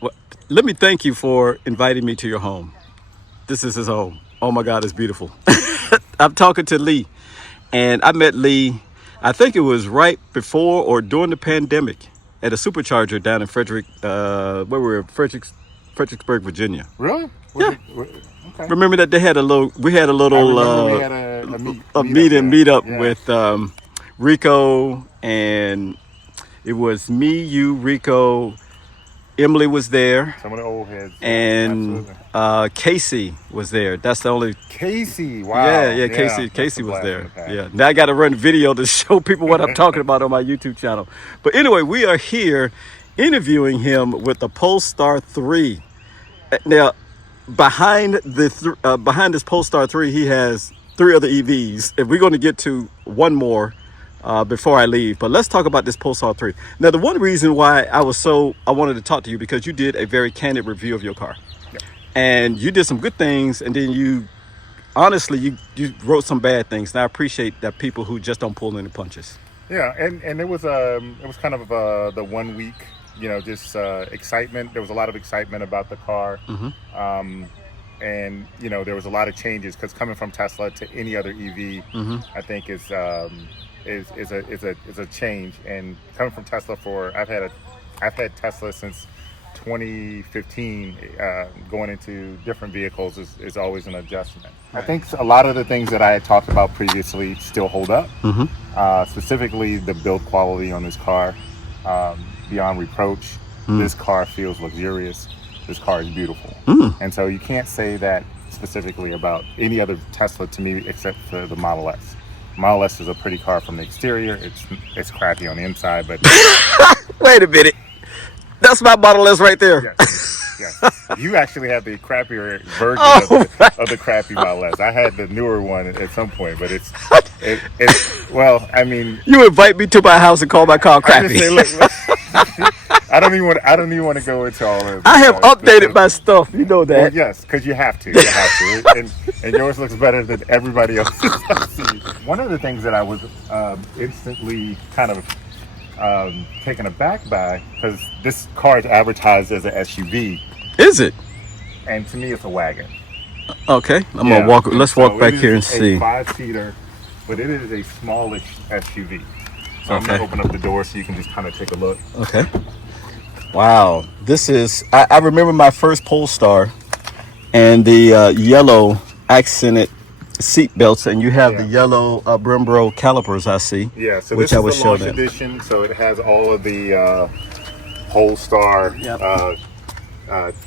Well, let me thank you for inviting me to your home. This is his home. Oh my God, it's beautiful. I'm talking to Lee, and I met Lee, I think it was right before or during the pandemic at a supercharger down in where we were, Fredericksburg, Virginia. Really? Yeah. Okay. Remember that they had we had a little we had a meet up yeah. with Rico, and it was me, you, Rico, Emily was there, Some of the old heads. and Casey was there. That's the only. Casey, wow. Yeah, Casey was there. Yeah. Now I got to run video to show people what I'm talking about on my YouTube channel. But anyway, we are here interviewing him with the Polestar 3. Now, behind this Polestar 3, he has 3 other EVs, and we're going to get to one more before I leave. But let's talk about this Polestar 3. Now, the one reason why I wanted to talk to you, because you did a very candid review of your car. Yeah. And you did some good things, and then you wrote some bad things. And I appreciate that people who just don't pull any punches. Yeah, and it was kind of the 1 week, just excitement. There was a lot of excitement about the car. Mm-hmm. And there was a lot of changes, because coming from Tesla to any other EV, Mm-hmm. I think is a change. And coming from Tesla I've had Tesla since 2015. Going into different vehicles is always an adjustment. Right. I think a lot of the things that I had talked about previously still hold up. Mm-hmm. Specifically, the build quality on this car, beyond reproach. This car feels luxurious. This car is beautiful. And so you can't say that specifically about any other Tesla to me, except for the Model S. Model S is a pretty car from the exterior. It's crappy on the inside, but Wait a minute. That's my Model S right there. Yes. You actually have the crappier version of the crappy Model S. I had the newer one at some point, but it's well, I mean, You invite me to my house and call my car I just crappy. say, look, I don't even want to go into all of it. I have updated my stuff. You know that. Well, yes, because you have to. And yours looks better than everybody else's. One of the things that I was instantly kind of taken aback by, because this car is advertised as an SUV, Is it? and to me it's a wagon. Okay, I'm gonna walk. Let's walk So back it here and is see. a 5-seater, but it is a smallish SUV. So I'm Okay. gonna open up the door so you can just kind of take a look. Okay. Wow, this is. I remember my first Polestar, and the yellow accented seat belts, and you have the yellow Brembo calipers. I see. Yeah, so which this I is was the launch showing. edition, so it has all of the Polestar Yep.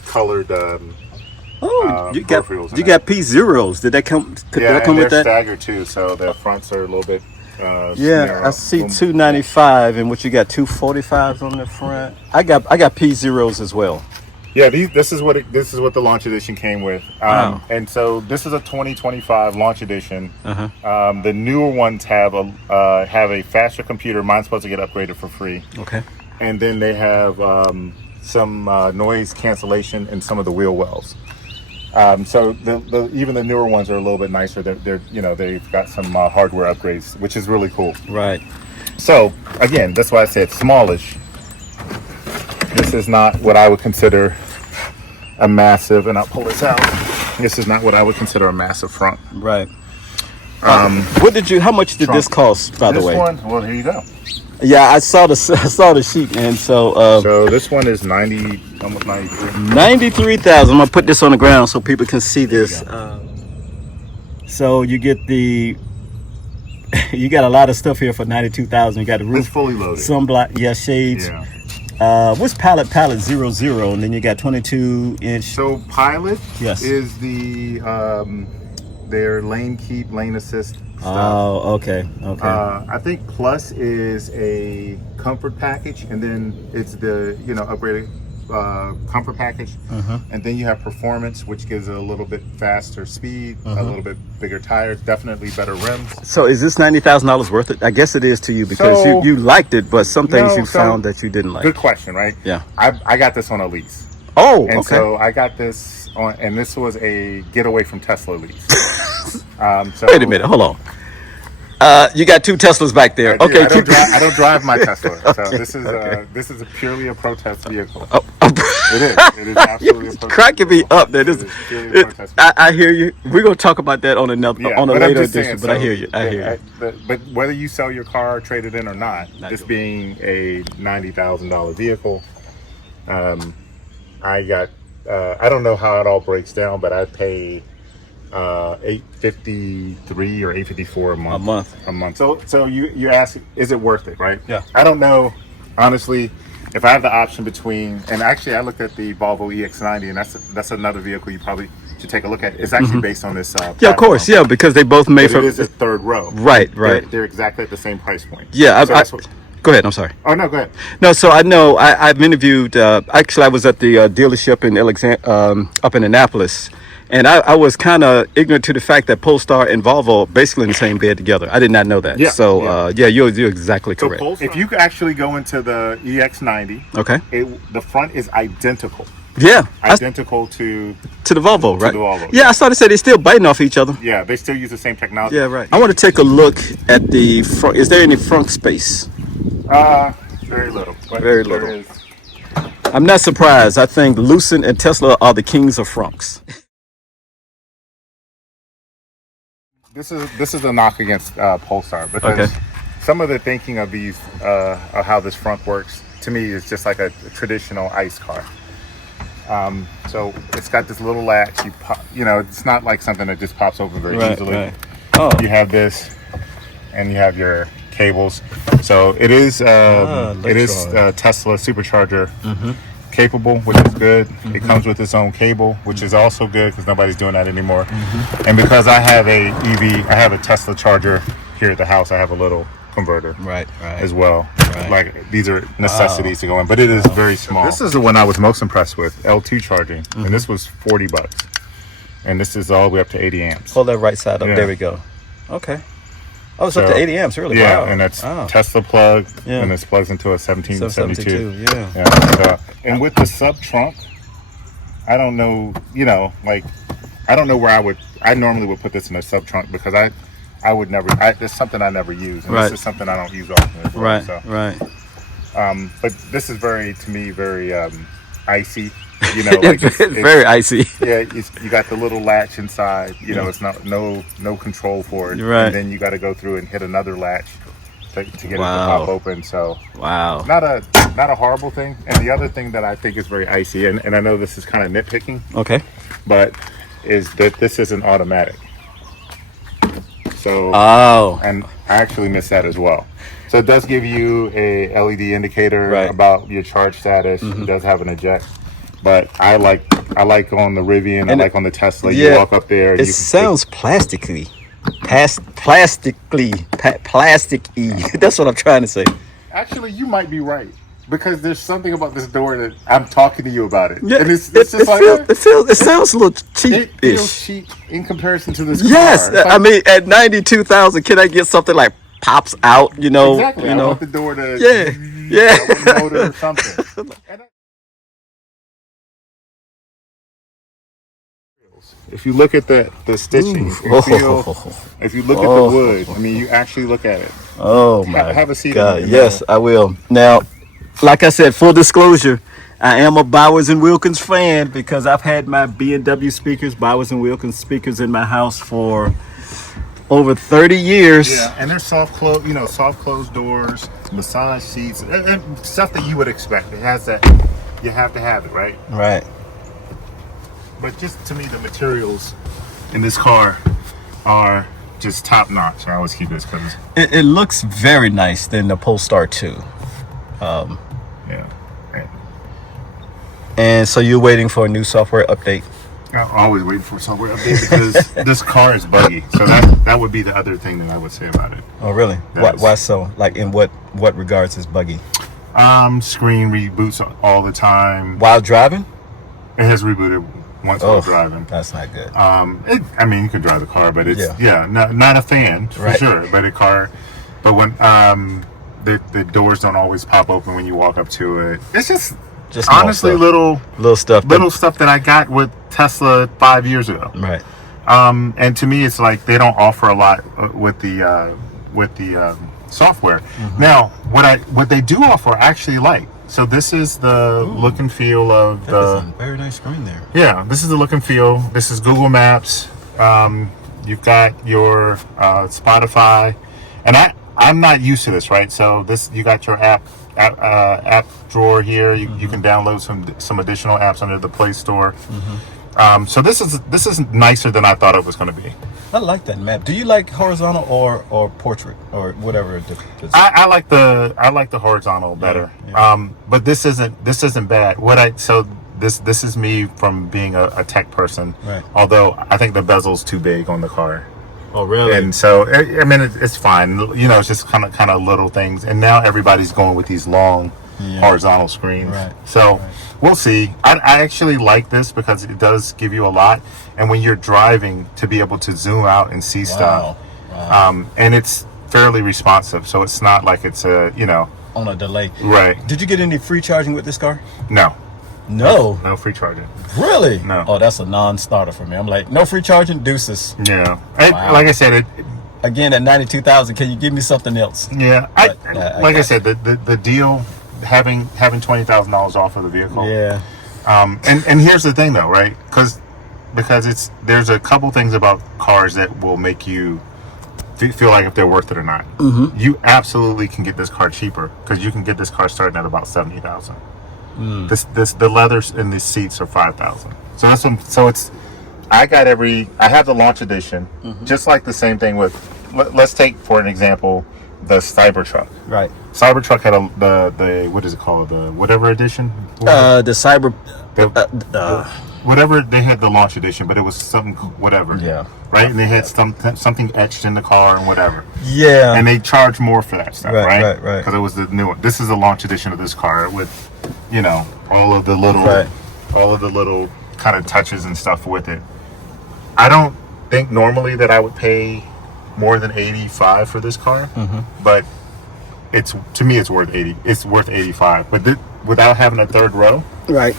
colored. You got peripherals in you it. got P0s. Did that come? Did Yeah, that come and with they're that? staggered too, so the fronts are a little bit. Yeah, narrow. I see 295, and what you got 245s on the front. I got P0s as well. Yeah, this is what the launch edition came with. Wow. And so this is a 2025 launch edition. Uh-huh. The newer ones have a faster computer. Mine's supposed to get upgraded for free. Okay. And then they have some noise cancellation in some of the wheel wells. So even the newer ones are a little bit nicer. They've got some hardware upgrades, which is really cool. Right. So again, that's why I said smallish. This is not what I would consider a massive, and I'll pull this out. This is not what I would consider a massive front. Right. How much did this cost, by the way? This one, well, here you go. Yeah, I saw the sheet, and so So this one is 90, almost 93. 93,000. I'm gonna put this on the ground so people can see this. So you get you got a lot of stuff here for 92,000. You got the roof, It's fully loaded. sunblock, shades. Yeah. What's palette 00, and then you got 22-inch. So Pilot Yes. is their lane keep, lane assist stuff. Oh, okay. I think Plus is a comfort package, and then it's the upgraded comfort package, and then you have Performance, which gives a little bit faster speed, a little bit bigger tires, definitely better rims. So is this $90,000 worth it? I guess it is to you, because So- you liked it, but some things you so- found that you didn't like. Good question, right? Yeah. I got this on a lease, Oh, and okay. so I got this on, and this was a getaway from Tesla lease. So Wait a minute, hold on. You got 2 Teslas back there. I do. Okay, I don't drive my Tesla, so this is purely a protest vehicle. It is. It is absolutely a prototype cracking me vehicle. up. That is. It is purely a prototype I hear you. We're gonna talk about that on another on a but I'm later just edition. saying, But I hear you. I hear you. But whether you sell your car, trade it in or not, this being a $90,000 vehicle, I got. I don't know how it all breaks down, but I pay $853 or $854 a month. So you ask, is it worth it? Right? Yeah. I don't know, honestly. If I have the option between, and actually I looked at the Volvo EX90, and that's another vehicle you probably should take a look at. It's actually based on this. Yeah, of course. Yeah, because they both made but from. it is a third row. Right. They're exactly at the same price point. Yeah. So that's what, go ahead. I'm sorry. oh no, go ahead. No, so I know I've interviewed. Actually, I was at the dealership in up in Annapolis, and I was kind of ignorant to the fact that Polestar and Volvo are basically in the same bed together. I did not know that. Yeah, So you're exactly So correct. if you actually go into the EX90, Okay. The front is identical Yeah. identical to To the Volvo, right? the Volvo, Yeah, I started to say they're still biting off each other. yeah. They still use the same technology. Yeah, right. I want to take a look at the front. Is there any front space? Very little. But Very there little. is. I'm not surprised. I think Lucent and Tesla are the kings of frunks. This is a knock against Polestar because Okay. some of the thinking of these of how this front works to me is just like a traditional ICE car. So it's got this little latch. It's not like something that just pops open very easily. Right. Oh. You have this, and you have your cables. So it is Tesla supercharger capable, which is good. It comes with its own cable, which is also good because nobody's doing that anymore. And because I have a Tesla charger here at the house, I have a little converter Right. as well. Right. Like these are necessities to go in, but it is very small. This is the one I was most impressed with, L2 charging, and this was $40, and this is all the way up to 80 amps. Hold that right side up. Yeah. There we go. Okay. Oh, it's up So, to 80 amps, really? Yeah, Wow. and that's Oh. Tesla plug, Yeah. and this plugs into a 1772. Yeah. Yeah, and with the sub trunk, I don't know, I don't know where I normally would put this in a sub trunk because I would never, it's something I never use, and Right. this is something I don't use often as well. Right. So, Right. but this is to me, very icy, like it's Very icy. yeah, you got the little latch inside, it's not no control for it. Right. And then you got to go through and hit another latch to get it to Wow. pop open. So Wow. not a horrible thing. And the other thing that I think is very icy, and I know this is kind of nitpicking, Okay. but is that this isn't automatic. So Oh. and I actually missed that as well. So it does give you a LED indicator Right. about your charge status. It does have an eject, but I like on the Rivian, I And like on the Tesla. yeah, You walk up there. It sounds plasticky. Plasticky. That's what I'm trying to say. Actually, you might be right because there's something about this door that I'm talking to you about it. Yeah. And it's It just like sounds a little it feels cheap-ish. cheap in comparison to this Yes. car. It's I mean, at 92,000, can I get something like pops out? exactly. I want the door to Yeah. Yeah. I want the motor or something. And if you look at the stitching, if you look at the wood, I mean, you actually look at it. Oh my Have a seat God! in it, Yes, I will. Now, like I said, full disclosure, I am a Bowers and Wilkins fan because I've had my B&W speakers, Bowers and Wilkins speakers, in my house for over 30 years. Yeah, and they're soft close doors, massage seats, and stuff that you would expect. It has that. You have to have it, right? Right. But just to me, the materials in this car are just top notch. I always keep this because It looks very nice than the Polestar 2. yeah. And so you're waiting for a new software update. I'm always waiting for a software update because this car is buggy. So that would be the other thing that I would say about it. Oh, really? Why so? Like, in what regards is buggy? Screen reboots all the time. While driving? It has rebooted once while driving. That's not good. I mean, you can drive the car, but it's Yeah. not a fan for Right. sure. But when the doors don't always pop open when you walk up to it. It's just small honestly stuff. little stuff. stuff that I got with Tesla 5 years ago. Right. And to me, it's like they don't offer a lot with the software. Now, what they do offer, I actually like. So this is the look and feel of that is a very nice screen there. Yeah, this is the look and feel. This is Google Maps. You've got your Spotify, and I'm not used to this, right? So you got your app drawer here. You can download some additional apps under the Play Store. So this is nicer than I thought it was going to be. I like that map. Do you like horizontal or portrait or whatever it is? I like the horizontal better. Yeah. But this isn't bad. This is me from being a tech person. Right. Although I think the bezel's too big on the car. Oh, really? And so I mean it's fine. You know, it's just kind of little things. And now everybody's going with these long horizontal screens. Right. So we'll see. I actually like this because it does give you a lot. And when you're driving, to be able to zoom out and see stuff. Wow. And it's fairly responsive. So it's not like it's on a delay. Right. Did you get any free charging with this car? No. No. No free charging. Really? No. Oh, that's a non-starter for me. I'm like, no free charging, deuces. Yeah. Wow. Like I said, Again, at 92,000, can you give me something else? Yeah. I said, it. the deal, having $20,000 off of the vehicle. Yeah. And here's the thing though, right? Because there's a couple things about cars that will make you feel like if they're worth it or not. You absolutely can get this car cheaper because you can get this car starting at about $70,000. The leather in these seats are $5,000. So that's what, so it's. I have the launch edition, just like the same thing with. Let's take for an example the Cybertruck. Right. Cybertruck had the what is it called, the whatever edition? The Cyber. Whatever, they had the launch edition, but it was something whatever. Yeah. Right, and they had something etched in the car and whatever. Yeah. And they charge more for that stuff, right? Right. Because it was the new one. This is the launch edition of this car with, all of the little kind of touches and stuff with it. I don't think normally that I would pay more than $85 for this car, but to me it's worth $80. It's worth $85, but without having a third row. Right.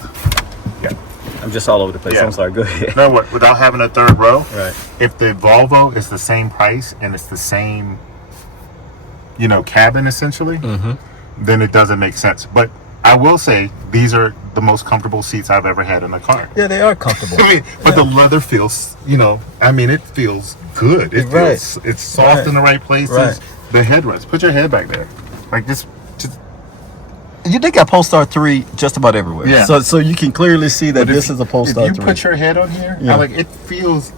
Yeah. I'm just all over the place. Yeah. I'm sorry. Go ahead. No, without having a third row. Right. If the Volvo is the same price and it's the same, cabin essentially, then it doesn't make sense. But I will say these are the most comfortable seats I've ever had in a car. Yeah, they are comfortable. But the leather feels, it feels good. It feels, it's soft in the right places. Right. The headrest. Put your head back there, like just. They got Polestar 3 just about everywhere. Yeah. So you can clearly see that this is a Polestar 3. If you put your head on here, it feels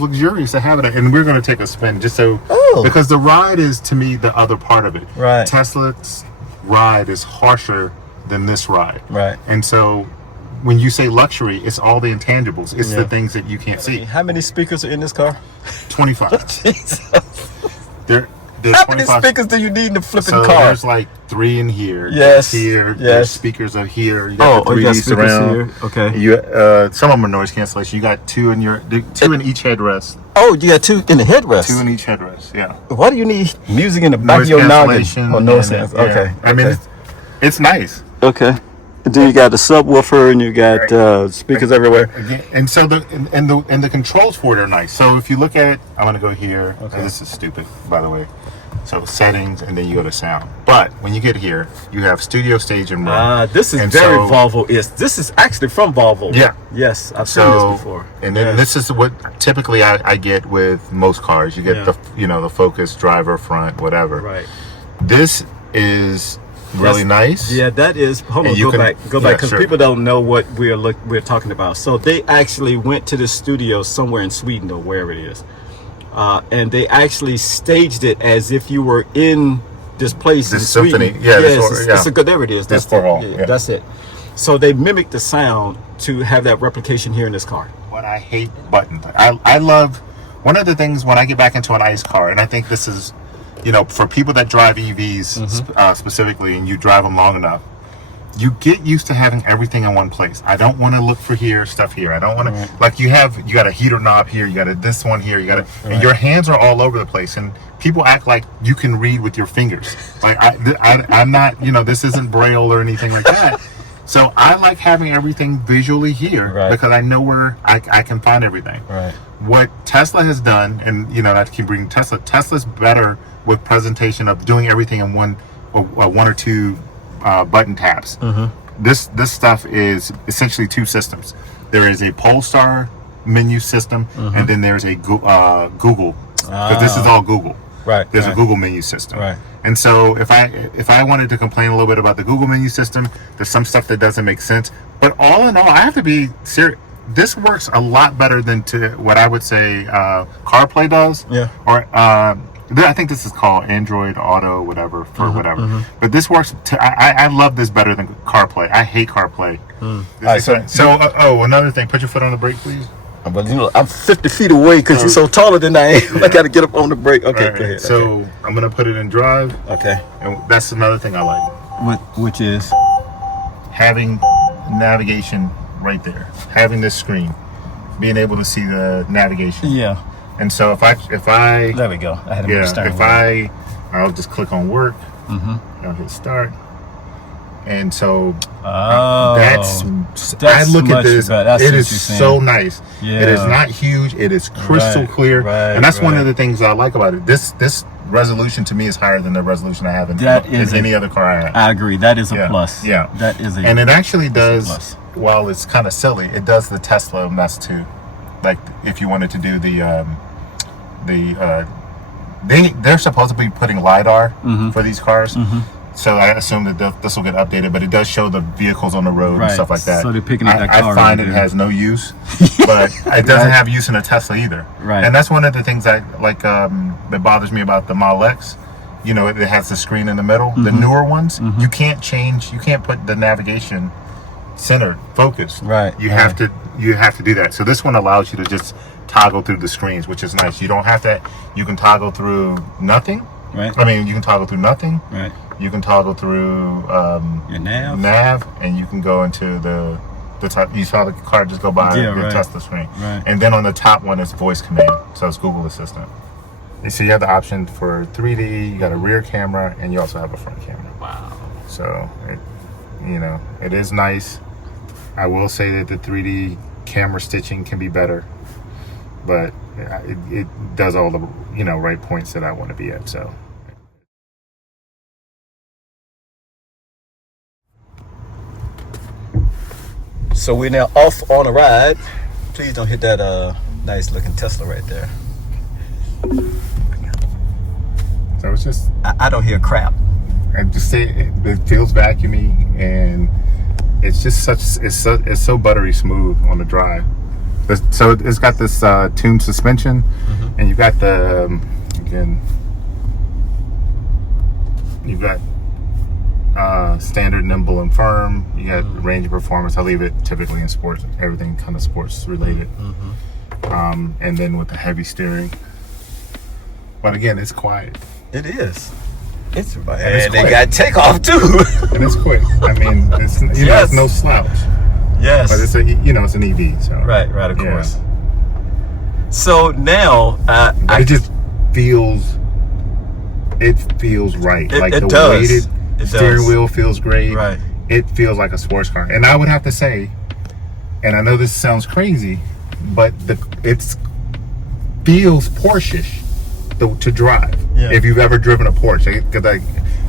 luxurious to have it. And we're going to take a spin just so because the ride is, to me, the other part of it. Right. Tesla's ride is harsher than this ride. Right. And so when you say luxury, it's all the intangibles. It's the things that you can't see. How many speakers are in this car? 25. Jesus. There's How many speakers do you need in the flipping so car? There's like 3 in here. Yes. Here. Yes. There's speakers are here. You got the 3D you got speakers surround. here. Okay. You some of them are noise cancellation. You got 2 in each headrest. Oh, you got 2 in the headrest. 2 in each headrest. Yeah. Why do you need music in the back Noise of your noggin? cancellation Oh, no sense. yeah. Okay. I mean, it's nice. Okay. And then you got the subwoofer and you got speakers everywhere. Again, and so the controls for it are nice. So if you look at it, I'm gonna go here. Okay. And this is stupid, by the way. So settings, and then you go to sound. But when you get here, you have studio, stage, and room. This is and very Volvo. This is actually from Volvo. Yeah. Yes, I've seen this before. And then this is what typically I get with most cars. You get the Focus, driver, front, whatever. Right. This is really nice. Yeah, that is. Hold on, And you go back, because sure. people don't know what we're talking about. So they actually went to the studio somewhere in Sweden or wherever it is. And they actually staged it as if you were in this place in symphony. Sweden. Yeah, it's a good. There it is. That's that's it. So they mimicked the sound to have that replication here in this car. What I hate buttons. I love one of the things when I get back into an ICE car, and I think this is, for people that drive EVs specifically, and you drive them long enough, you get used to having everything in one place. I don't want to look for stuff here. I don't want to like you got a heater knob here, you got this one here, you got and your hands are all over the place, and people act like you can read with your fingers. Like I'm not, this isn't Braille or anything like that. So I like having everything visually here because I know where I can find everything. Right. What Tesla has done, and not to keep bringing Tesla's better with presentation of doing everything in one or 2 button taps. This stuff is essentially two systems. There is a Polestar menu system, and then there's a Google, because this is all Google. Right. There's a Google menu system. Right. And so if I wanted to complain a little bit about the Google menu system, there's some stuff that doesn't make sense. But all in all, I have to be serious. This works a lot better than what I would say CarPlay does. Yeah. Or I think this is called Android Auto, whatever, for whatever. But this works. I love this better than CarPlay. I hate CarPlay. All right, So another thing, put your foot on the brake, please. But you know, I'm 50 feet away because you're so taller than I am. I got to get up on the brake. Okay, right. go ahead. So I'm gonna put it in drive. Okay. And that's another thing I like. Which is Having navigation right there, having this screen, being able to see the navigation. Yeah. And so if I There we go. I had to start. I'll just click on work. I'll hit start. And so that's I look at this. It is so nice. Yeah. It is not huge. It is crystal clear, and that's one of the things I like about it. This resolution to me is higher than the resolution I have in any other car I have. I agree. That is a plus. Yeah, that is and it actually does. While it's kind of silly, it does the Tesla mess too. Like if you wanted to do they're supposed to be putting LiDAR for these cars. So I assume that this will get updated, but it does show the vehiccas on the road and stuff like that. So they're picking up that car. I find it has no use, but it doesn't have use in a Tesla either. Right. And that's one of the things that bothers me about the Model X. You know, it has the screen in the middle. The newer ones, you can't put the navigation centered, focused. Right. You have to do that. So this one allows you to just toggle through the screens, which is nice. You don't have to. You can toggle through nothing. Right. I mean, you can toggle through nothing. Right. You can toggle through your nav, and you can go into the top. You saw the car just go by the Tesla screen. Right. And then on the top one is voice command, so it's Google Assistant. You see, you have the option for 3D. You got a rear camera, and you also have a front camera. Wow. So it is nice. I will say that the 3D camera stitching can be better, but it does all the right points that I want to be at. So we're now off on a ride. Please don't hit that nice looking Tesla right there. So it's just I don't hear crap. I just say it feels vacuumy, and it's just it's so buttery smooth on the drive. So it's got this tuned suspension, and you've got the you've got standard, nimble, and firm. You got range of performance. I leave it typically in sports, everything kind of sports related. And then with the heavy steering. But again, it's quiet. It is. It's and they got takeoff too. And it's quick. I mean, it's it's no slouch. Yes. But it's it's an EV. So right, of course. So now it just feels right. Like the weighted steering wheel feels great. Right. It feels like a sports car. And I would have to say, and I know this sounds crazy, but it feels Porsche-ish to drive. Yeah. If you've ever driven a Porsche,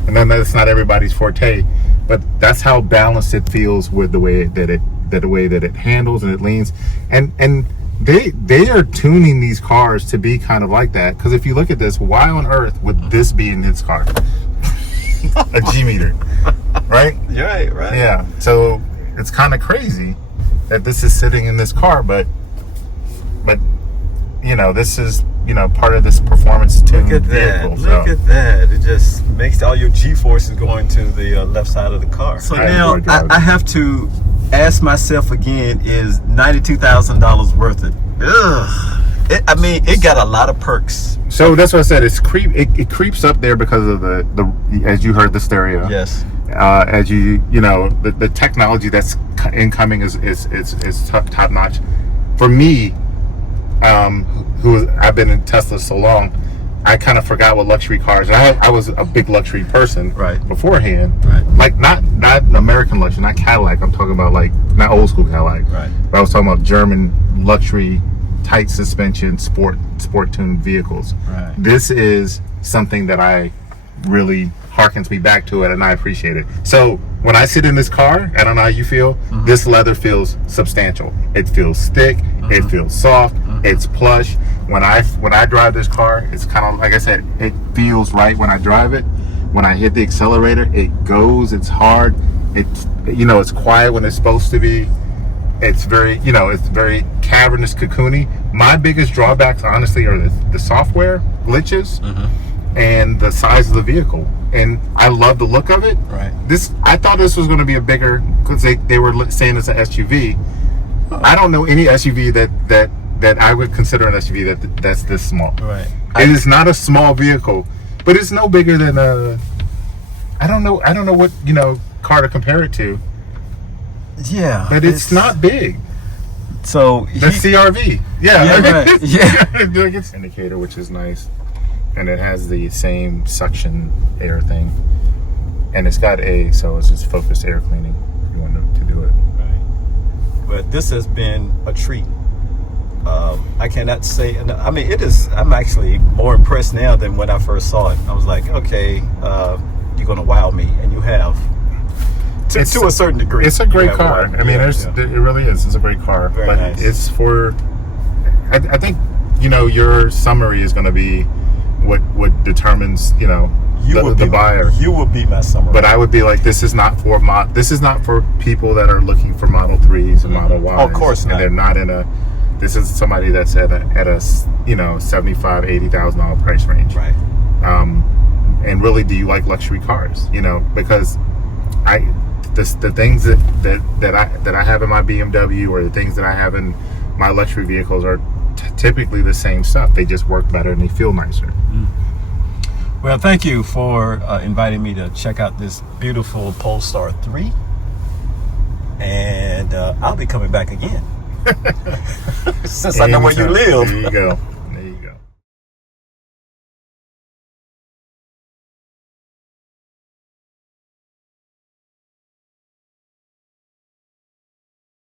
and then that's not everybody's forte, but that's how balanced it feels with the way that it handles and it leans, and they are tuning these cars to be kind of like that. Because if you look at this, why on earth would this be in his car? A G meter, right? Right. Yeah. So it's kind of crazy that this is sitting in this car, but this is part of this performance tuned vehicle. Look at that. It just makes all your G-forces going to the left side of the car. So now I have to ask myself again, is $92,000 worth it? Ugh. It got a lot of perks. So that's what I said. It creeps up there because of the as you heard, the stereo. Yes. As the technology that's incoming is top notch. For me, I've been in Tesla so long, I kind of forgot what luxury cars. I was a big luxury person beforehand. Right. Like not American luxury, not Cadillac. I'm talking about like not old school Cadillac. Right. But I was talking about German luxury, tight suspension, sport tuned vehicles. Right. This is something that I really harkens me back to it, and I appreciate it. So when I sit in this car, I don't know how you feel, this leather feels substantial. It feels thick, it feels soft, it's plush. When I drive this car, it's kind of, like I said, it feels right when I drive it. When I hit the accelerator, it goes, it's hard, it's, you know, it's quiet when it's supposed to be. It's very, you know, it's very cavernous, cocoony. My biggest drawbacks, honestly, are the software glitches and the size of the vehicle. And I love the look of it. Right. I thought this was going to be a bigger, because they were saying it's an SUV. I don't know any SUV that I would consider an SUV that's this small. Right. It is not a small vehicle, but it's no bigger than a. I don't know what, you know, car to compare it to. Yeah, but it's not big. So the CRV, yeah, right. Yeah, it's indicator, which is nice, and it has the same suction air thing, and it's got so it's just focused air cleaning if you want to do it. Right. But this has been a treat. I cannot say. I mean, it is. I'm actually more impressed now than when I first saw it. I was like, okay, you're gonna wow me, and you have. To a certain degree. It's a great car. I mean, it really is. It's a great car. Very but nice. It's for, I think, you know, your summary is going to be what determines, you know, the buyer. You will be my summary. But I would be like, this is not for people that are looking for Model 3s and Model Ys. Oh, of course not. And they're not in this is somebody that's at a you know, $75,000, $80,000 price range. Right. And really, do you like luxury cars? You know, because the things that I have in my BMW or the things that I have in my luxury vehicles are typically the same stuff. They just work better and they feel nicer. Well, thank you for inviting me to check out this beautiful Polestar 3, and I'll be coming back again since I know where you live. There you go.